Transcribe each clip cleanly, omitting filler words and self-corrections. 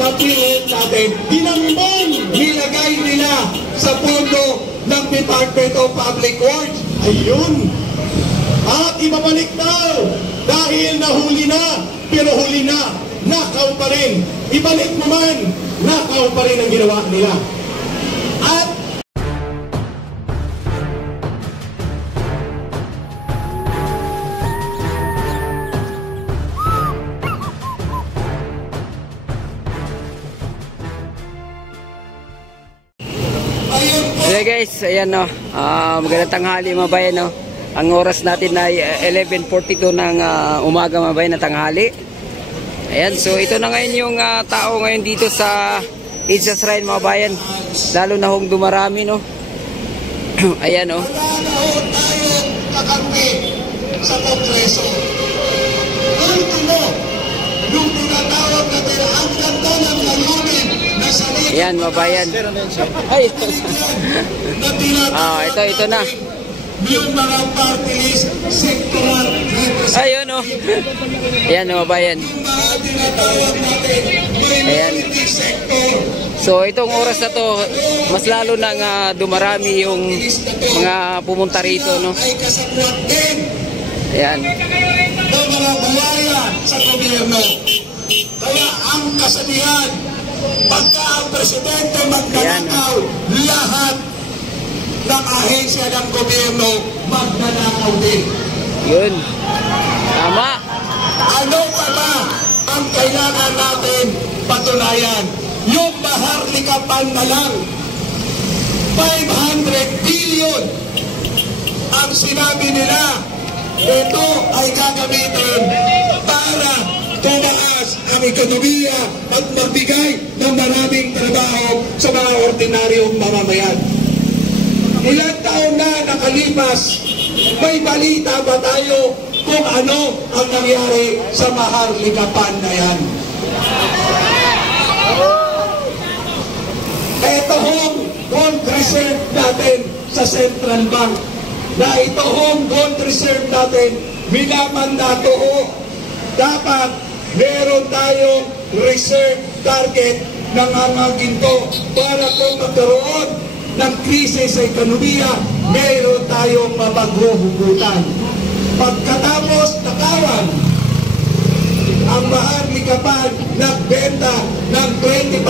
na pilit natin. Tinambong nilagay nila sa pondo ng Department of Public Works. Ayun. At ibabalik daw dahil nahuli na, pero huli na, nakaw pa rin. Ibalik mo man, nakaw pa rin ang ginawa nila. At okay guys, ayan no, magandang tanghali mga bayan no. Ang oras natin ay 11:42 ng umaga mga bayan na tanghali. Ayan, so ito na ngayon yung tao ngayon dito sa Idsa Shrine mga bayan. Lalo na hong dumarami no. Ayan no. kakampi sa Kongreso. Ultimo, yung tinatawag natin ang ganda ng layunin na salita. Ayan mga bayan. Ay, ito na. Yung mga party list, sectoral representation. Ayun o. Ayan mga bayan. Yung mga tinatawag natin, minority sector. So itong oras na to, mas lalo nang dumarami yung mga pumunta rito, no? Ay kasabwat din. Ayan. Ng mga buwaya sa gobyerno. Kaya ang kasabihan, pagka ang presidente magnanakaw, lahat ng ahensya ng gobyerno magnanakaw din. Yun. Tama. Ano pa ba ang kailangan natin patunayan? Yung maharlikapan na lang, 500 billion ang sinabi nila, ito ay gagamitin para tumaas ang ekonomiya at magbigay ng maraming trabaho sa mga ordinaryong mamamayan. Ilang taon na nakalipas, may balita ba tayo kung ano ang nangyari sa maharlikapan na yan? Ito hong gold reserve natin sa Central Bank. Na ito hong gold reserve natin, minamandato ho. Dapat meron tayong reserve target ng mga ginto para kung magkaroon ng krisis sa ekonomiya, meron tayong mapaghuhugutan. Pagkatapos nakawan, ang maharlikapan nagbenta ng 25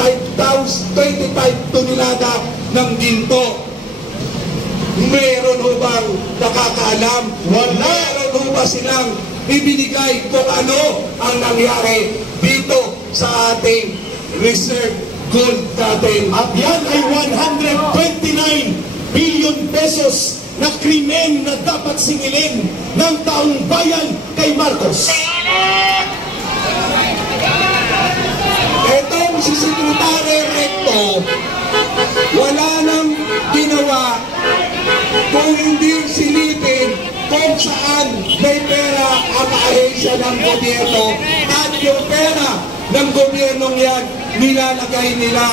tonelada ng ginto. Meron ho bang nakakaalam? Meron ho ba silang ibinigay kung ano ang nangyari dito sa ating reserve gold natin? At yan ay 129 billion pesos na krimen na dapat singilin ng taong bayan kay Marcos. Etong si Secretary Recto, wala nang ginawa kung hindi silipin kung saan may pera ang ahensya ng gobyerno at yung pera ng gobyernong yan nilalagay nila.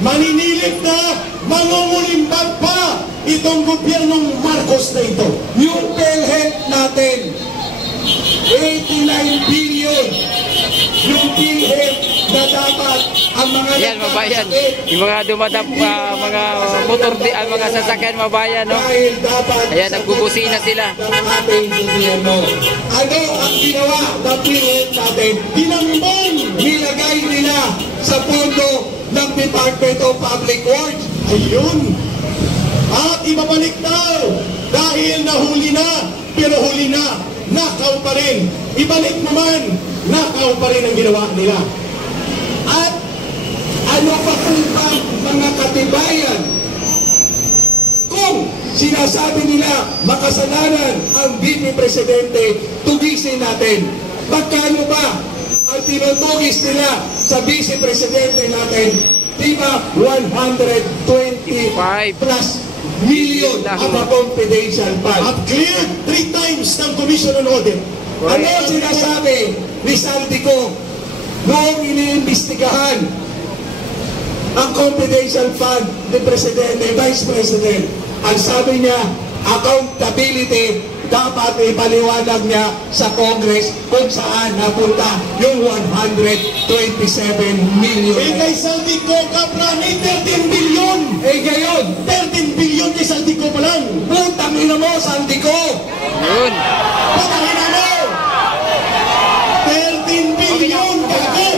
Maninilip na, mangungulimbag pa itong gobyernong Marcos na ito. Yung PhilHealth natin, 89 billion yung PhilHealth na dapat ang mga mabayan, yung mga dumadap mga motor mga sasakyan mabayan, no? Ayan, nagbubusina sila. Ano ang ginawa ng PhilHealth natin? Tinambong nilagay nila sa pondo ng Department of Public Works. Ayun. At ibabalik daw dahil nahuli na, pero huli na, nakaw pa rin. Ibalik mo man, nakaw pa rin ang ginawa nila. At ano pa kung pa mga katibayan kung sinasabi nila makasalanan ang VP Presidente, tugisin natin. Magkano ba ang tinutugis nila sa Vice Presidente natin? Diba 125 plus million ang confidential fund. At cleared 3 times ng Commission on Audit. Ano sinasabi ni Saldico noong iniimbestigahan ang confidential fund ni Presidente, Vice President? Ang sabi niya, accountability dapat ipaliwanag niya sa Congress kung saan napunta yung 127 million. Kay Saldico, Kaprani, 13 billion! Ngayon, 13 billion kay Saldico pa lang! putang ina mo, Saldico! Yun. Patahin mo! 13 billion! Gago!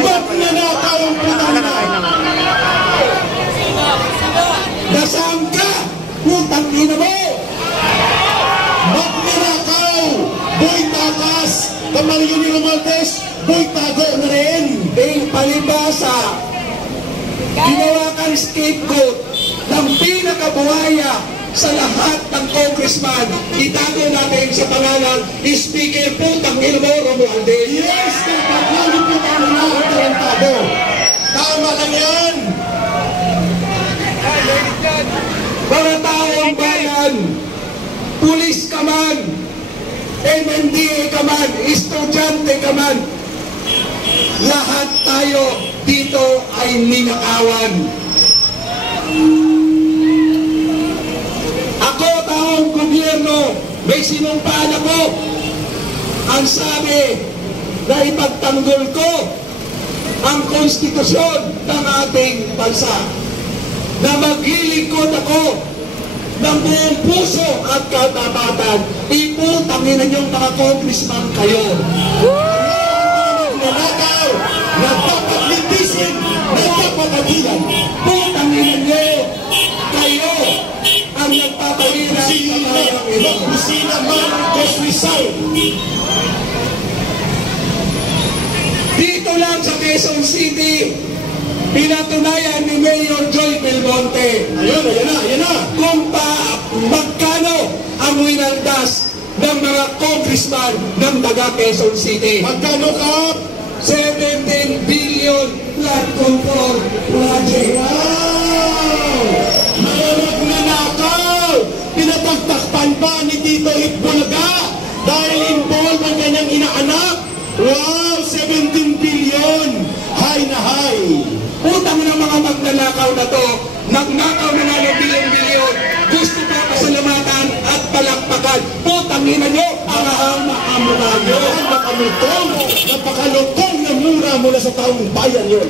Magnanakaw ang putang na! Nasaan ka? Putang ina mo! Magnanakaw! Boy takas! Kamali yun ni Romaldes, boy tago na rin! Palibasa, ginawa kang scapegoat ng pinakabuhaya sa lahat ng congressman. Itago natin sa pangalan ni Speaker putang ina mo, Romualdez. Yes! Nagpapalipitan mo na ang tarantado! Tama lang yan! Mga taong bayan, pulis ka man, MMDA ka man, estudyante ka man, lahat tayo dito ay ninakawan. Ako, taong gobyerno, may sinumpaan ako. Ang sabi na ipagtanggol ko ang konstitusyon ng ating bansa, na maglilingkod ako ng buong puso at katapatan. Iputangin ninyong mga congressman kayo. Nanakaw! Nagpapaglintisin! Nagpapagadilan! Putangin ninyo kayo ang nagpapahirap sa bayang ito. Kusina Marcos Rizal! Dito lang sa Quezon City, pinatunayan ni Mayor Joy Belmonte Ayun na! kung magkano ang winaldas ng mga congressman ng taga Quezon City. Magkano ka? 17 billion flood control project. Wow! Mga magnanakaw! Pinapagtakpan pa ni Tito Itbulaga dahil involved ang kanyang inaanak. Wow! 17 billion! Hay na hay! Utang ng mga magnanakaw na to, nagnakaw na ng bilyon-bilyon, gusto pa pasalamatan at palakpakan. Putangin nyo, ang ahang makamura nyo. Napakalutong na mura mula sa taong bayan yun.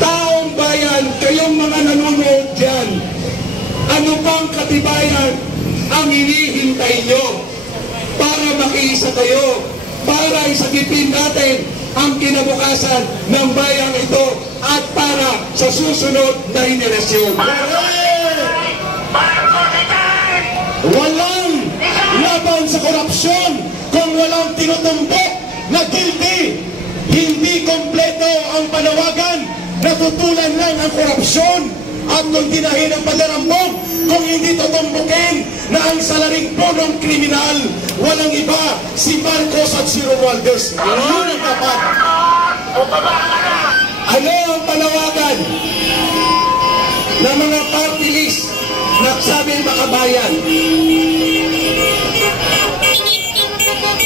Taong bayan, kayong mga nanonood dyan, ano pang katibayan ang hinihintay nyo para makiisa kayo, para isagipin natin ang kinabukasan ng bayang ito at para sa susunod na henerasyon. Walang laban sa korupsyon kung walang tinutumbok na guilty. Hindi kompleto ang panawagan, natutulan lang ang korupsyon at nung dinahin ang padarambog kung hindi tutumbukin na ang salaring punong kriminal, walang iba, si Marcos at si Romualdez. Yun ang dapat. Ano ang panawagan ng mga party list nagsabing makabayan?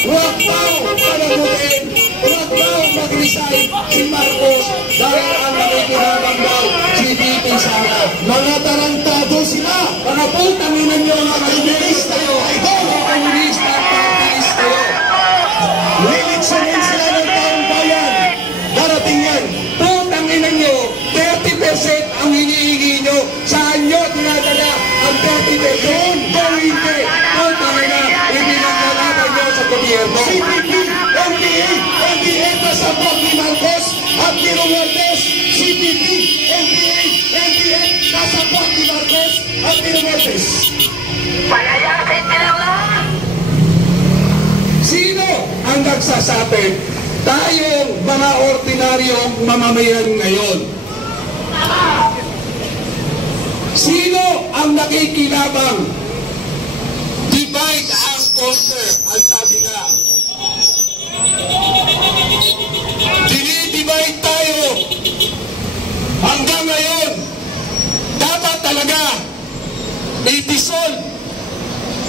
Huwag daw panagutin, huwag daw mag-resign si Marcos dahil ang nakikinabang daw si BP Sara. Mga tarantado sila. Mga putangin ninyo mga komunista kayo, mga komunista at party list kayo. Lilitsunin sila ng taong bayan. Darating yan. Putangin ninyo, 30% ang hinihingi nyo. Saan nyo dinadala ang 30%? Kung hindi, putangin na, ibinaglalaban nyo sa gobyerno. CPP, NDA, NDA kasabot ni Marcos at ni Romualdez. CPP, NDA, NDA kasabot ni Marcos at ni Romualdez. Sino ang nagsasabi? Tayong mga ordinaryong mamamayan ngayon. Sino ang nakikinabang? Divide and conquer, ang sabi nga. Dinidivide tayo. Hanggang ngayon, dapat talaga i-dissolve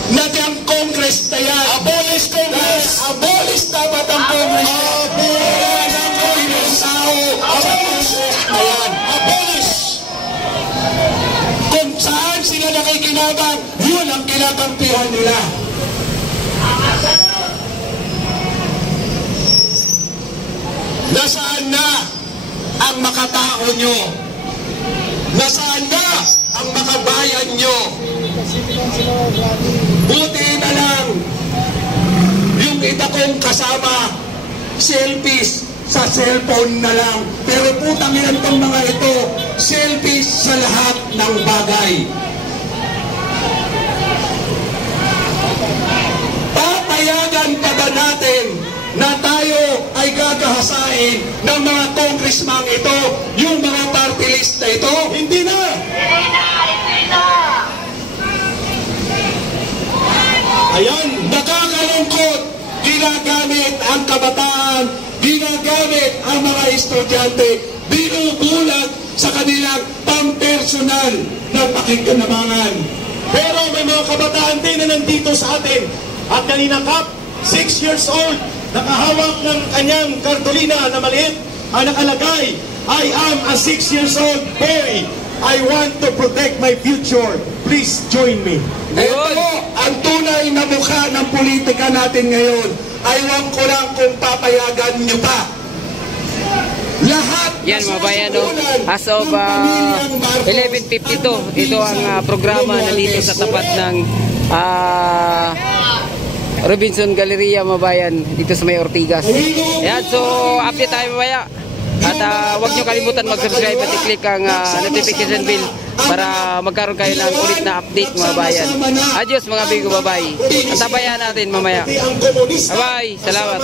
na ang Congress na yan. Abolish Congress! Abolish dapat ang Congress. Abolish ang Congress. Tao ang Congress na yan. Abolish! Kung saan sila nakikinabang pakinabang, yun ang kinakampihan nila. Nasaan na ang makatao nyo? Nasaan na ang makabayan nyo? Buti na lang yung iba kong kasama, selfies sa cellphone na lang. Pero putang ina itong mga ito, selfies sa lahat ng bagay. Papayagan pa ba natin na tayo ay gagahasain ng mga congressman ito, yung mga party list na ito? Hindi na! Ayan, nakakalungkot, ginagamit ang kabataan, ginagamit ang mga estudyante, binubulag sa kanilang pampersonal na pakikinabangan. Pero may mga kabataan din na nandito sa atin at kanina Kap, 6 years old, nakahawak ng kanyang kartolina na maliit, ang nakalagay, I am a 6 years old boy. I want to protect my future. Please join me. Ito ang tunay na mukha ng politika natin ngayon. Aywan ko lang kung papayagan nyo pa. Lahat Yan mga bayan, no? As of 11:52, ito ang programa na dito sa tapat ng Robinson Galleria mga bayan, dito sa may Ortigas. Yan, so update tayo mga bayan. At huwag nyo kalimutan mag-subscribe at i-click ang notification bell para magkaroon kayo ng ulit na update mga bayan. Adios mga bigo, bye-bye. At tabayan natin mamaya. Bye-bye, salamat.